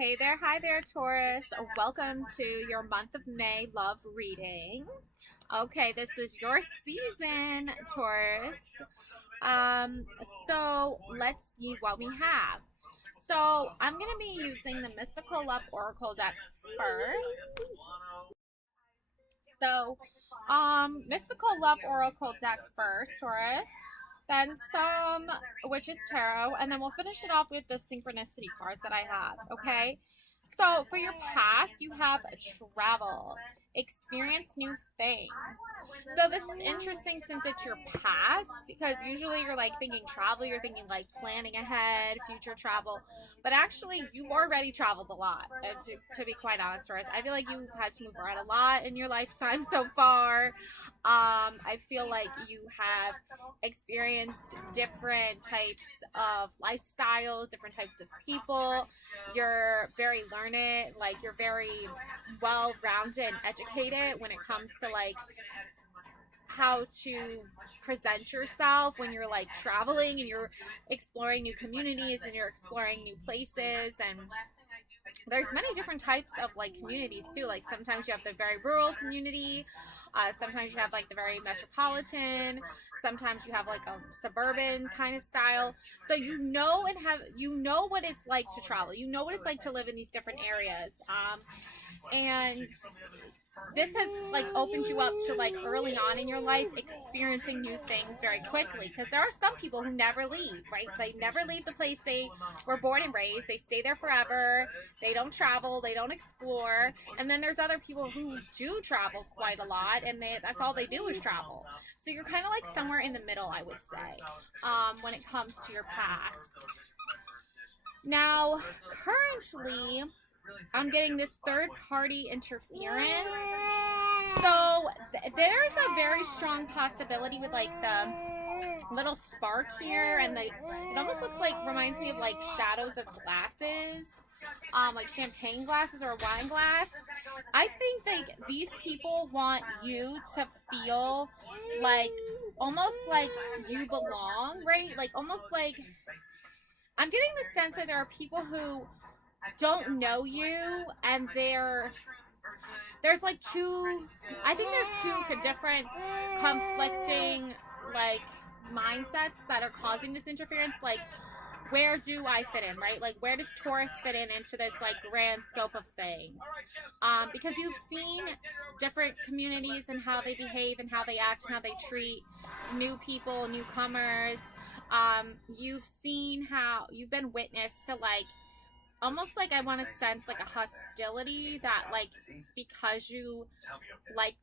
Hey there, hi there, Taurus. Welcome to your month of May love reading. Okay, this is your season, Taurus. Um, so let's see what we have. So I'm gonna be using the Mystical Love Oracle deck first. Mystical Love Oracle deck first, Taurus. Then some Witches Tarot, and then we'll finish it off with the synchronicity cards that I have, okay? So for your past, you have travel, experience new things. So this is interesting since it's your past, because usually you're like thinking travel, you're thinking like planning ahead, future travel, but actually you've already traveled a lot, to be quite honest, Taurus. I feel like you've had to move around a lot in your lifetime so far. I feel like you have experienced different types of lifestyles, different types of people. You're very learned, like you're very well rounded and educated when it comes to like how to present yourself when you're like traveling and you're exploring new communities and you're exploring new places. And there's many different types of like communities too. Like sometimes you have the very rural community, sometimes you have like the very metropolitan, sometimes you have like a suburban kind of style. So you know what it's like to travel, you know what it's like to live in these different areas. And this has like opened you up to like early on in your life experiencing new things very quickly, because there are some people who never leave, right? They never leave the place they were born and raised. They stay there forever. They don't travel, they don't explore. And then there's other people who do travel quite a lot, and that's all they do is travel. So you're kind of like somewhere in the middle, I would say, when it comes to your past. Now currently I'm getting this third party interference. So there's a very strong possibility with like the little spark here, and it almost looks like, reminds me of like shadows of glasses, like champagne glasses or a wine glass. I think like these people want you to feel like almost like you belong, right? Like almost like I'm getting the sense that there are people who don't know you, and there's like two, I think there's two different conflicting like mindsets that are causing this interference. Like, where do I fit in, right? Like, where does Taurus fit in into this like grand scope of things? Because you've seen different communities and how they behave and how they act and how they treat new people, newcomers. You've seen how you've been witness to like almost like I want to sense like a hostility that like, because you like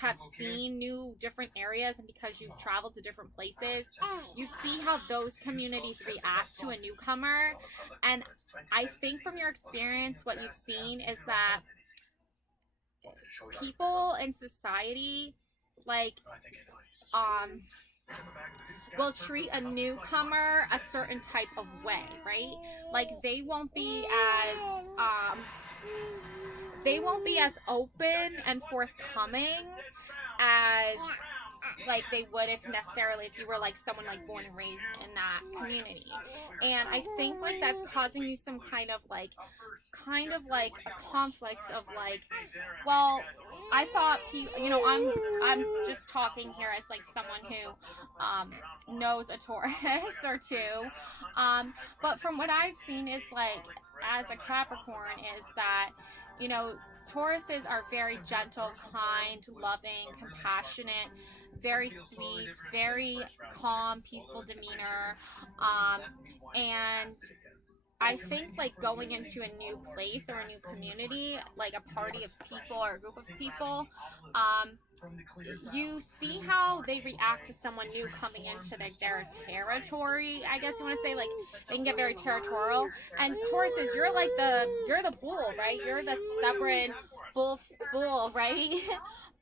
have seen new different areas and because you've traveled to different places, you see how those communities react to a newcomer. And I think from your experience what you've seen is that people in society like will treat a newcomer a certain type of way, right? Like they won't be as open and forthcoming as like they would if necessarily if you were like someone like born and raised in that community. And I think like that's causing you some kind of like a conflict of like, well, I thought I'm just talking here as like someone who knows a Taurus or two, but from what I've seen is like, as a Capricorn, is that Tauruses are very gentle, kind, loving, compassionate, very sweet, very calm, peaceful demeanor. And I think like going into a new place or a new community, like a party of people or a group of people, you see how they react to someone new coming into their territory. I guess you want to say, like, they can get very territorial. And Tauruses, you're the bull, right? You're the stubborn bull, right?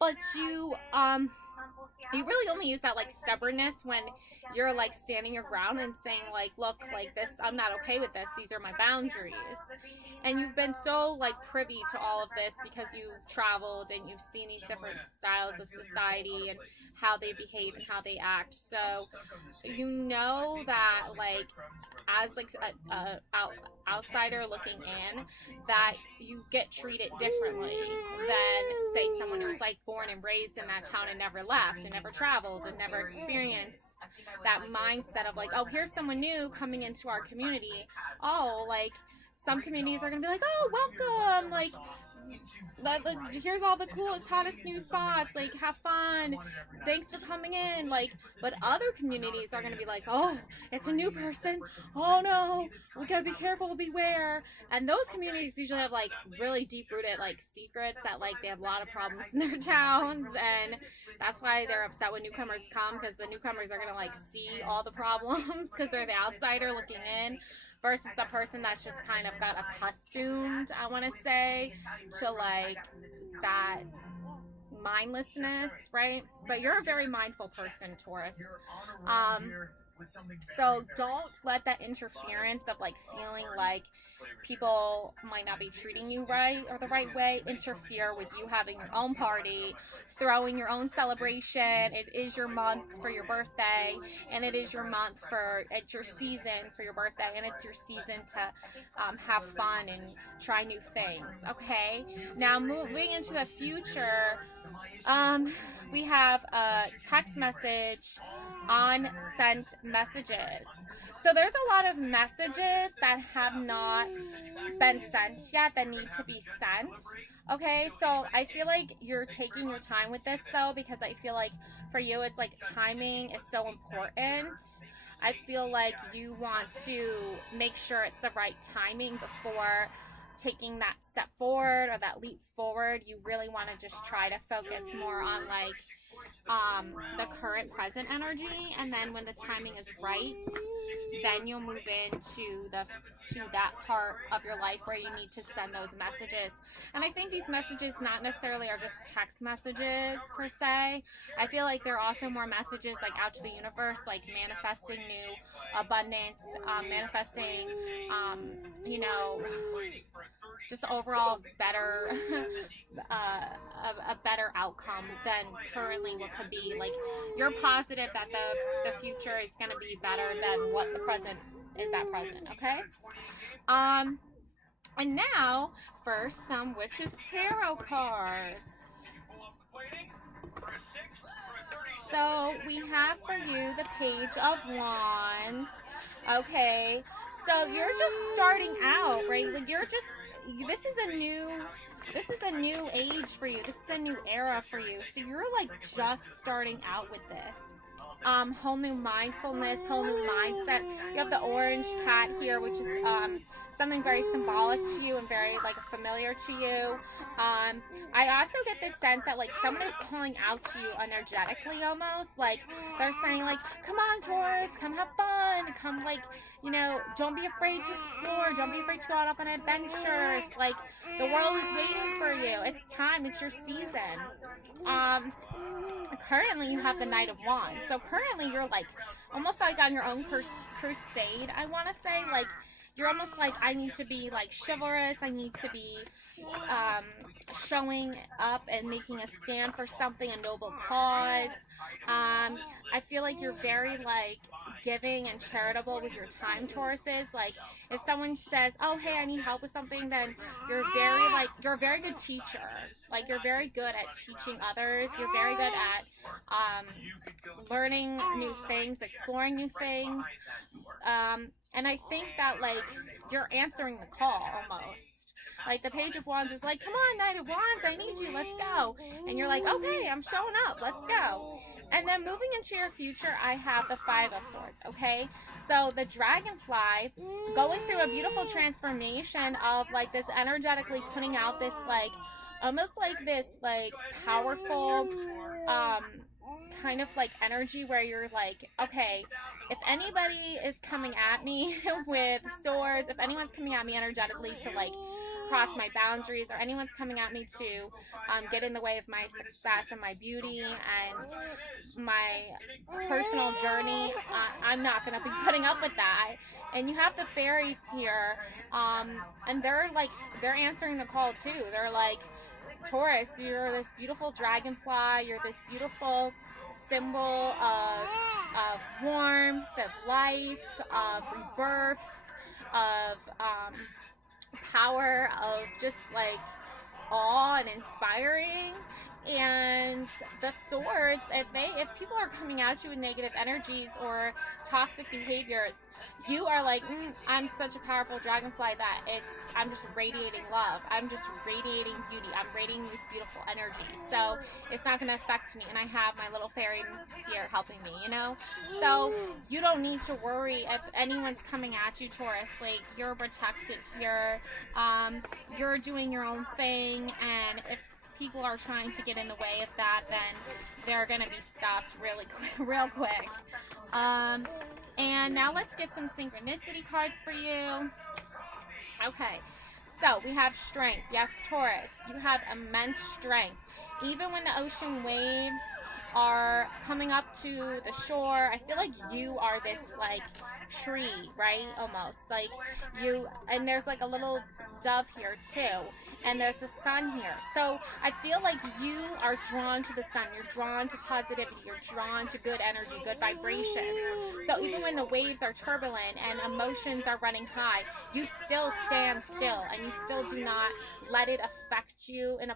But you really only use that like stubbornness when you're like standing your ground and saying like, look, like this, I'm not okay with this, these are my boundaries. And you've been so like privy to all of this because you've traveled and you've seen these different styles of society and how they behave and how they act. So you know that like as like outsider looking in, that you get treated differently than, say, someone who's like born and raised in that town and never left and never traveled and never experienced that mindset of like, oh, here's someone new coming into our community. Oh, like, some communities are gonna be like, oh, welcome, like, here's all the coolest, hottest new spots, like, have fun, thanks for coming in, like. But other communities are gonna be like, oh, it's a new person, oh no, we gotta be careful, beware. And those communities usually have like really deep-rooted like secrets that like they have a lot of problems in their towns, and that's why they're upset when newcomers come, because the newcomers are gonna like see all the problems because they're the outsider looking in, versus the person that's just kind of got accustomed, I want to say, to like that mindlessness, right? But you're a very mindful person, Taurus. So don't let that interference of like feeling like people might not be treating you right or the right way interfere with you having your own party, throwing your own celebration. It is your month for your birthday, and it is your month for, it's your season for your birthday, and it's your season to have fun and try new things. Okay, now moving into the future, we have a text message on sent messages. So there's a lot of messages that have not been sent yet that need to be sent. Okay, so I feel like you're taking your time with this though, because I feel like for you it's like timing is so important. I feel like you want to make sure it's the right timing before taking that step forward or that leap forward. You really want to just try to focus more on like the current present energy, and then when the timing is right, then you'll move into that part of your life where you need to send those messages. And I think these messages not necessarily are just text messages per se. I feel like they're also more messages like out to the universe, like manifesting new abundance, manifesting you know, just overall better a better outcome than currently what could be. Like, you're positive that the future is going to be better than what the present is at present. Okay, and now for some Witches Tarot cards. So we have for you the Page of Wands. Okay, so you're just starting out, right? Like, you're just, this is a new age for you. This is a new era for you. So you're like just starting out with this. Whole new mindfulness, whole new mindset. You have the orange cat here, which is something very symbolic to you and very like familiar to you. I also get this sense that like someone is calling out to you energetically, almost like they're saying like, come on Taurus, come have fun, come, like, you know, don't be afraid to explore, don't be afraid to go out on adventures, like the world is waiting for you, it's time, it's your season. Currently you have the Knight of Wands, so currently you're like almost like on your own crusade, I want to say. Like, you're almost like, I need to be like chivalrous, I need to be showing up and making a stand for something, a noble cause. I feel like you're very like giving and charitable with your time, Tauruses. Like, if someone says, oh hey, I need help with something, then you're very like, you're a very good teacher. Like, you're very good at teaching others, you're very good at learning new things, exploring new things. And I think that like you're answering the call almost. Like, the Page of Wands is like, come on Knight of Wands, I need you, let's go. And you're like, okay, I'm showing up, let's go. And then moving into your future, I have the Five of Swords, okay? So the dragonfly going through a beautiful transformation of like this energetically putting out this like, almost like this like powerful kind of like energy where you're like, okay, if anybody is coming at me with swords, if anyone's coming at me energetically to like cross my boundaries, or anyone's coming at me to get in the way of my success and my beauty and my personal journey, I'm not going to be putting up with that. And you have the fairies here, and they're answering the call too. They're like, Taurus, you're this beautiful dragonfly, you're this beautiful symbol of warmth, of life, of rebirth, of power, of just like awe and inspiring. And the swords, if people are coming at you with negative energies or toxic behaviors, you are like, I'm such a powerful dragonfly that I'm just radiating love, I'm just radiating beauty, I'm radiating these beautiful energies, so it's not going to affect me. And I have my little fairies here helping me, you know. So you don't need to worry if anyone's coming at you, Taurus. Like, you're protected here. You're doing your own thing, and if people are trying to get in the way of that, then they're gonna be stopped really quick, real quick. And now let's get some synchronicity cards for you. Okay, so we have strength. Yes, Taurus, you have immense strength. Even when the ocean waves are coming up to the shore, I feel like you are this like tree, right? Almost like you, and there's like a little dove here too, and there's the sun here. So I feel like you are drawn to the sun, you're drawn to positivity, you're drawn to good energy, good vibrations. So even when the waves are turbulent and emotions are running high, you still stand still, and you still do not let it affect you in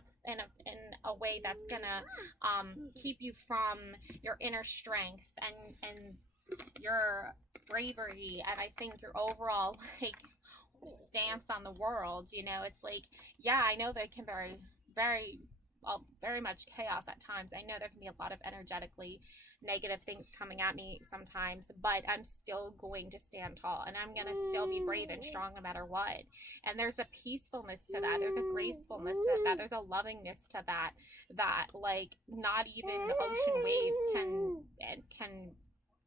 a way that's gonna keep you from your inner strength and your bravery, and I think your overall like stance on the world. You know, it's like, yeah, I know that can very much chaos at times. I know there can be a lot of energetically negative things coming at me sometimes, but I'm still going to stand tall, and I'm going to still be brave and strong no matter what. And there's a peacefulness to that, there's a gracefulness to that, there's a lovingness to that like not even the ocean waves can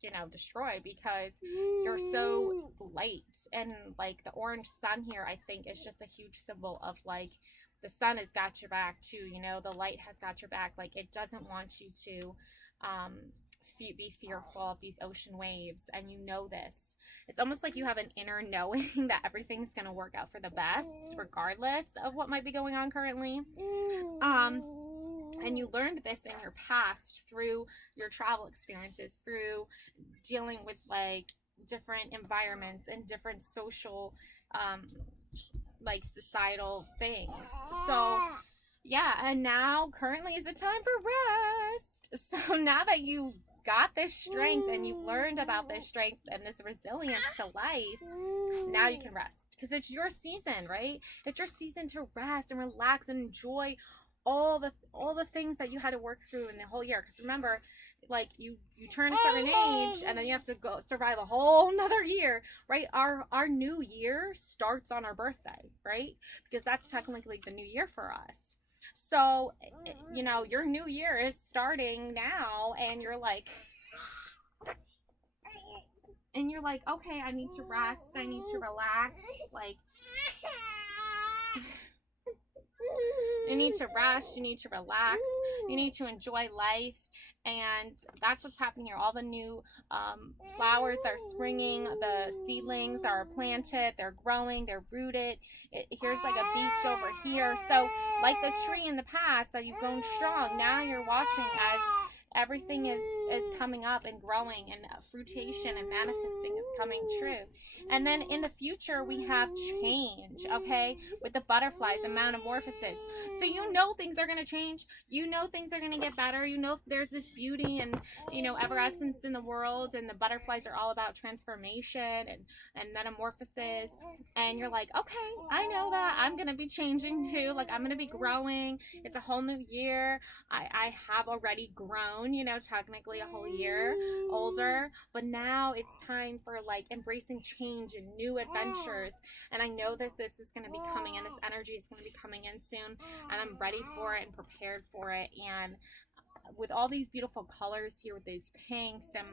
you know, destroy, because you're so light. And like the orange sun here, I think, is just a huge symbol of like the sun has got your back too, you know, the light has got your back. Like, it doesn't want you to be fearful of these ocean waves, and you know this. It's almost like you have an inner knowing that everything's going to work out for the best regardless of what might be going on currently. And you learned this in your past through your travel experiences, through dealing with like different environments and different social like societal things. So yeah, and now currently is the time for rest. So now that you got this strength and you've learned about this strength and this resilience to life, now you can rest, because it's your season, right? It's your season to rest and relax and enjoy all the things that you had to work through in the whole year. Because remember, like you turn a certain age and then you have to go survive a whole nother year, right? Our new year starts on our birthday, right? Because that's technically the new year for us. So, you know, your new year is starting now, and you're like, okay, I need to rest, I need to relax. Like, you need to rest, you need to relax, you need to enjoy life. And that's what's happening here. All the new flowers are springing, the seedlings are planted, they're growing, they're rooted. Here's like a beach over here. So like the tree in the past that you've grown strong, now you're watching as everything is coming up and growing, and fruitation and manifesting is coming true. And then in the future we have change, okay, with the butterflies and metamorphosis. So you know things are going to change, you know things are going to get better, you know there's this beauty and, you know, effervescence in the world, and the butterflies are all about transformation and metamorphosis. And you're like, okay, I know that I'm going to be changing too, like I'm going to be growing. It's a whole new year. I have already grown, you know, technically a whole year older, but now it's time for like embracing change and new adventures. And I know that this is going to be coming, and this energy is going to be coming in soon, and I'm ready for it and prepared for it. And with all these beautiful colors here, with these pinks and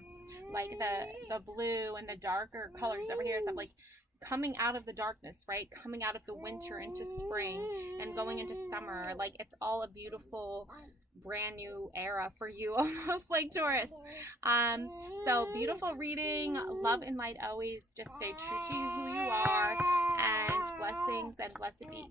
like the blue and the darker colors over here, it's like coming out of the darkness, right? Coming out of the winter into spring and going into summer. Like, it's all a beautiful brand new era for you, almost like Taurus. So beautiful reading, love and light always. Just stay true to who you are, and blessings and blessed be.